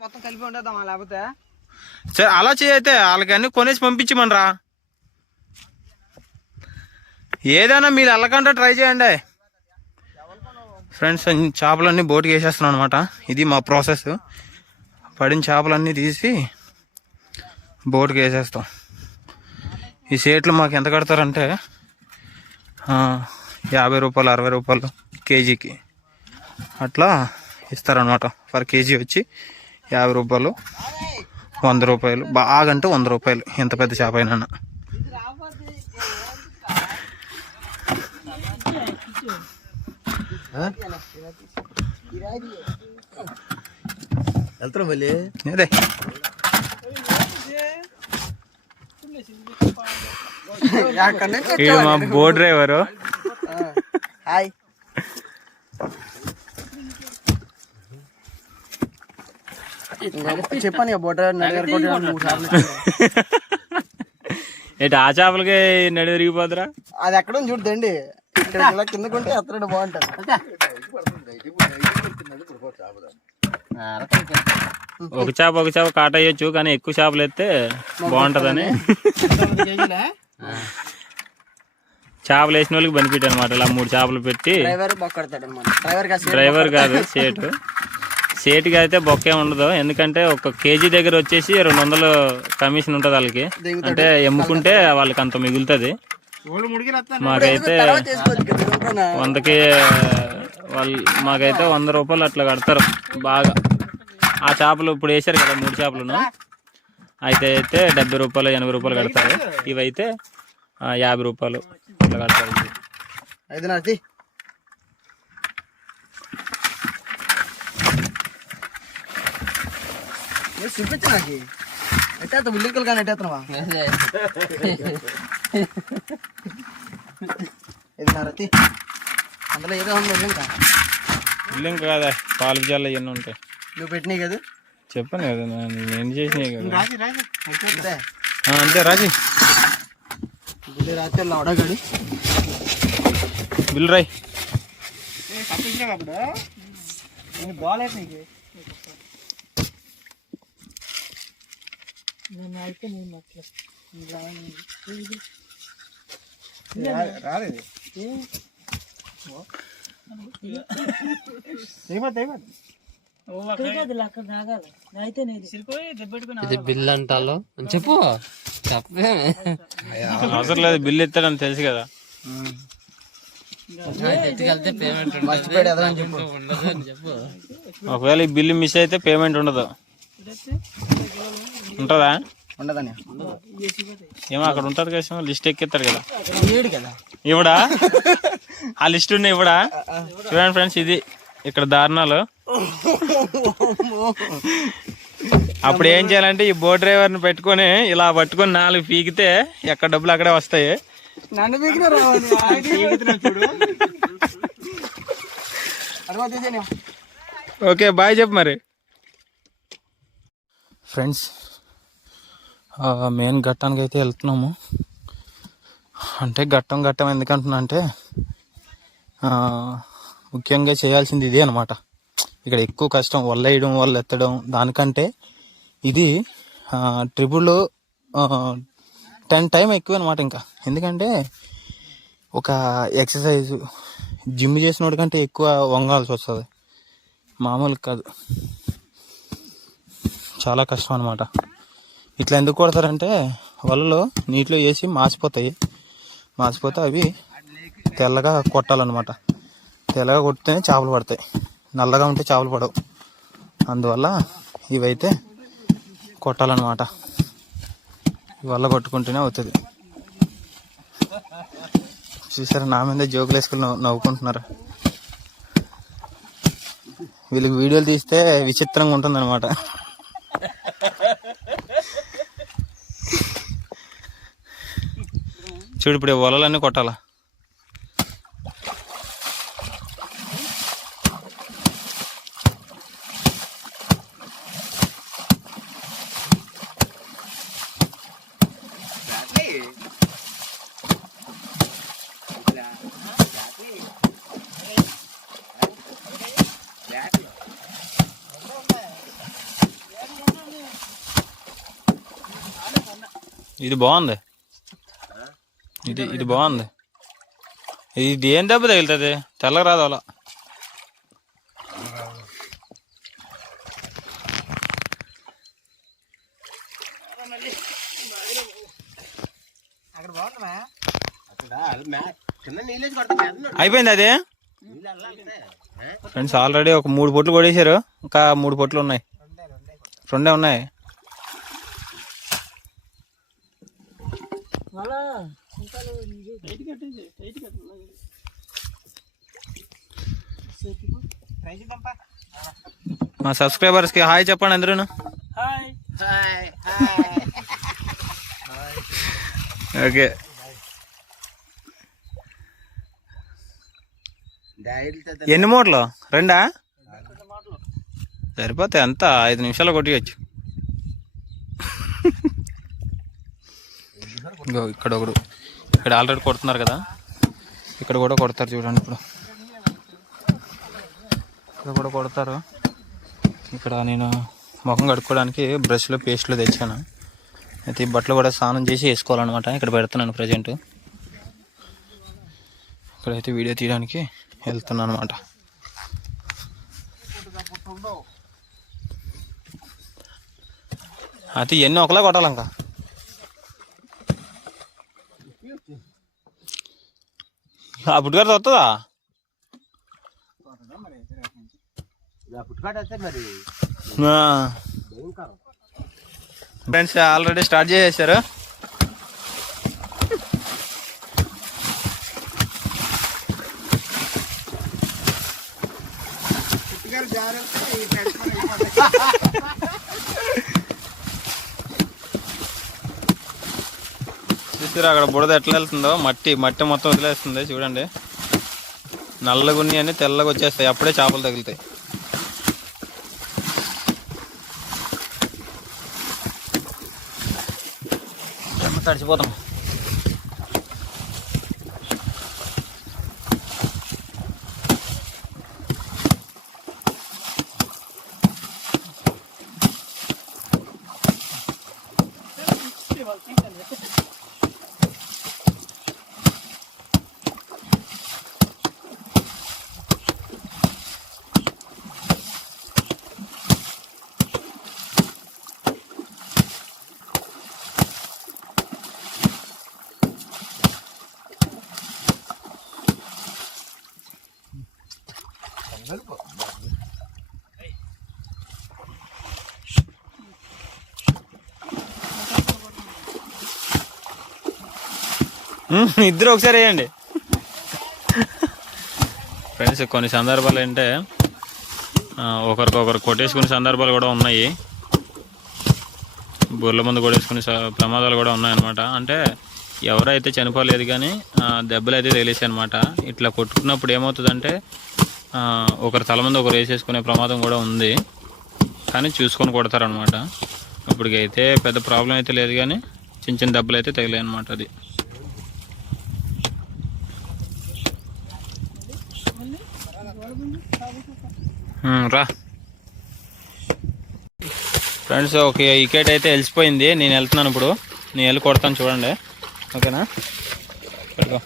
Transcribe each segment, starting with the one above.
మొత్తం కలిపి ఉండేద్దామా లేకపోతే? సరే అలా చేయైతే వాళ్ళకి అన్ని కొనేసి పంపించమనరా. ఏదైనా మీరు వెళ్ళకుండా ట్రై చేయండి ఫ్రెండ్స్. చేపలన్నీ బోటుకి వేసేస్తున్నాం అనమాట. ఇది మా ప్రాసెస్. పడిన చేపలన్నీ తీసి బోటుకి వేసేస్తాం. ఈ సేట్లు మాకు ఎంత కడతారంటే 50 రూపాయలు 60 రూపాయలు కేజీకి అట్లా ఇస్తారనమాట. పర్ కేజీ వచ్చి 50 రూపాయలు 100 రూపాయలు, బాగా అంటే 100 రూపాయలు ఎంత పెద్ద చేప అయినా. వెళ్తారా మళ్ళీ? అదే వీడు మా బోట్ డ్రైవరు. హాయ్. చెప్పాను ఇక బోట్ ఏంటి ఆ చేపలకి నడి విరిగిపోతురా? అది ఎక్కడ చూడదండి, ఇక్కడ కిందకుంటే ఎత్తడం బాగుంటుంది. ఒక చేప కాట వేయచ్చు, కానీ ఎక్కువ చేపలు ఎత్తే బాగుంటదని చేపలు వేసిన వాళ్ళకి బెనిఫిట్ అనమాట. ఇలా 3 చేపలు పెట్టి డ్రైవర్ కాదు సేటుకి అయితే బొక్కే ఉండదు. ఎందుకంటే ఒక కేజీ దగ్గర వచ్చేసి 200 కమిషన్ ఉంటుంది వాళ్ళకి. అంటే ఎమ్ముకుంటే వాళ్ళకి అంత మిగులుతుంది. మాకైతే 100 రూపాయలు అట్లా కడతారు బాగా. ఆ చేపలు ఇప్పుడు వేసారు కదా 3 చేపలను, అయితే 70 రూపాయలు 80 రూపాయలు కడతారు. ఇవైతే 50 రూపాయలు అట్లా కడతారు. చూపించు నాకు ఎట్టేస్తా బిల్లింకలు కానీ ఎట్టేస్తున్నావా? ఇది నా రతి, అందులో ఏదో ఉంది బిల్లింక కాదా, పాలు జాలు ఇవన్నీ ఉంటాయి. నువ్వు పెట్టినాయి కదా, చెప్పాను కదా నేను చేసినాయి కదా. అంతే రాజీ, బిల్లు రాత్రి అవడగాడి బిల్లు రాయ్. బాగాలేదు నీకు. రాలేదు ఇది బిల్ అంటాలో చెప్పు. చెప్పే అవసరం లేదు, బిల్లు ఇస్తాడని తెలుసు కదా. ఒకవేళ ఈ బిల్లు మిస్ అయితే పేమెంట్ ఉండదు. ఉంటుందా? ఉండదని ఏమో అక్కడ ఉంటుంది కదా, లిస్ట్ ఎక్కిస్తాడు కదా. కదా ఇవిడా ఆ లిస్ట్ ఉన్న ఇవిడా. చూడండి ఫ్రెండ్స్, ఇది ఇక్కడ దారుణాలు. అప్పుడు ఏం చేయాలంటే ఈ బోట్ డ్రైవర్ని పెట్టుకొని ఇలా పట్టుకొని 4 పీకితే ఎక్కడ డబ్బులు అక్కడే వస్తాయి. ఓకే బాయ్ చెప్పు మరి. ఫ్రెండ్స్ మెయిన్ ఘట్టానికి అయితే వెళ్తున్నాము. అంటే ఘట్టం ఎందుకంటున్నా అంటే ముఖ్యంగా చేయాల్సింది ఇదే అనమాట. ఇక్కడ ఎక్కువ కష్టం వల్ల వేయడం వల్ల ఎత్తడం దానికంటే ఇది ట్రిపుల్ 10 టైం ఎక్కువ అనమాట. ఇంకా ఎందుకంటే ఒక ఎక్సర్సైజ్ జిమ్ చేసిన కంటే ఎక్కువ వంగాల్సి వస్తుంది, మామూలు కాదు. చాలా కష్టం అనమాట. ఇట్లా ఎందుకు కొడతారంటే వలలో నీటిలో వేసి మాసిపోతే అవి తెల్లగా కొట్టాలన్నమాట. తెల్లగా కొడితేనే చేపలు పడతాయి, నల్లగా ఉంటే చేపలు పడవు. అందువల్ల ఇవైతే కొట్టాలన్నమాట. వల్ల కొట్టుకుంటూనే అవుతుంది. చూసారా, నా మీద జోకులు వేసుకుని నవ్వుకుంటున్నారు. వీళ్ళకి వీడియోలు తీస్తే విచిత్రంగా ఉంటుందన్నమాట. చూడు ఇప్పుడు వలలన్నీ కొట్టాలా. ఇది బాగుంది, ఇది బాగుంది. ఇది ఏం దెబ్బ తగులుతుంది, తెల్లగా రాదు అలా. అయిపోయింది అది ఫ్రెండ్స్. ఆల్రెడీ ఒక 3 పొట్లు కొట్టేశారు, ఇంకా 3 పొట్లు ఉన్నాయి, 2 ఉన్నాయి. మా సబ్స్క్రైబర్స్ కి హాయ్ చెప్పండి అందరూ. ఓకే, ఎన్ని మూటలు? 2 సరిపోతాయి, అంత 5 నిమిషాలు కొట్టియచ్చు. ఇక్కడ ఒకడు, ఇక్కడ ఆల్రెడీ కొడుతున్నారు కదా, ఇక్కడ కూడా కొడతారు చూడండి. ఇప్పుడు ఇక్కడ కూడా కొడతారు. ఇక్కడ నేను ముఖం కడుక్కోవడానికి బ్రష్లు పేస్ట్లు తెచ్చాను. అయితే ఈ బట్టలు కూడా స్నానం చేసి వేసుకోవాలన్నమాట. ఇక్కడ పెడుతున్నాను ప్రజెంట్. ఇక్కడైతే వీడియో తీయడానికి వెళ్తున్నాను అనమాట. అయితే ఇవన్నీ ఒకలా కొట్టాలి. ఇంకా ఆ పుట్టుగారు వస్తుందా? ఫ్రెండ్స్ ఆల్రెడీ స్టార్ట్ చేసేసారు. చూసారా అక్కడ బుడద ఎట్లా వెళ్తుందో, మట్టి మొత్తం వదిలేస్తుంది చూడండి. నల్లగున్ని అని తెల్లగా వచ్చేస్తాయి, అప్పుడే చేపలు తగులుతాయి. తడిచిపోతాం. ఇద్దరు ఒకసారి వేయండి ఫ్రెండ్స్. కొన్ని సందర్భాలు ఏంటంటే ఒకరికొకరు కొట్టేసుకునే సందర్భాలు కూడా ఉన్నాయి. బుర్ల ముందు కొట్టేసుకునే ప్రమాదాలు కూడా ఉన్నాయన్నమాట. అంటే ఎవరైతే చనిపోలేదు కానీ దెబ్బలు అయితే తెలిసాయి అనమాట. ఇట్లా కొట్టుకున్నప్పుడు ఏమవుతుందంటే ఒకరి తల ముందు ఒకరు వేసేసుకునే ప్రమాదం కూడా ఉంది. కానీ చూసుకొని కొడతారనమాట. ఇప్పటికైతే పెద్ద ప్రాబ్లం అయితే లేదు, కానీ చిన్న దెబ్బలు అయితే తగిలాయి అనమాట. అది రా ఫ్రెండ్స్. ఓకే, వికెట్ అయితే వెలిసిపోయింది. నేను వెళ్తున్నాను ఇప్పుడు. నేను వెళ్ళి కొడతాను చూడండి, ఓకేనా? పట్టుకో.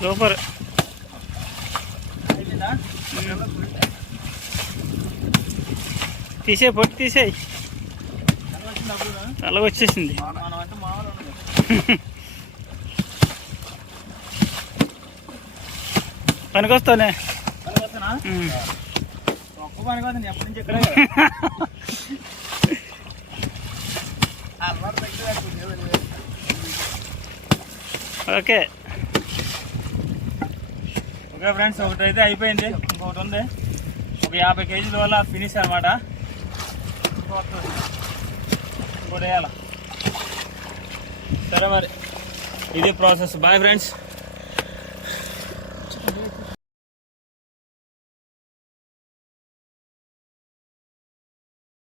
సూపర్. తీసే పొట్టు తీసేయి, తల వచ్చేసింది. పనికొస్తానే. పని ఎప్పటి నుంచి ఇక్కడ ఓకే ఓకే ఫ్రెండ్స్, ఒకటి అయితే అయిపోయింది, ఇంకొకటి ఉంది. ఒక 50 కేజీల వల్ల ఫినిష్ అనమాట. ఇంకోటి వేయాల. సరే మరి ఇది ప్రాసెస్. Bye friends.